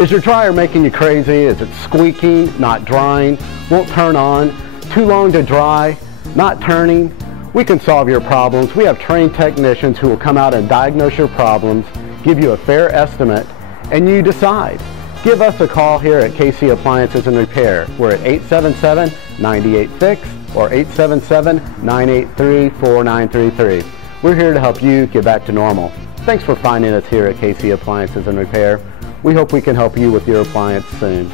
Is your dryer making you crazy? Is it squeaking, not drying, won't turn on, too long to dry, not turning? We can solve your problems. We have trained technicians who will come out and diagnose your problems, give you a fair estimate, and you decide. Give us a call here at KC Appliances and Repair. We're at 877-98-FIX or 877-983-4933. We're here to help you get back to normal. Thanks for finding us here at KC Appliances and Repair. We hope we can help you with your appliance soon.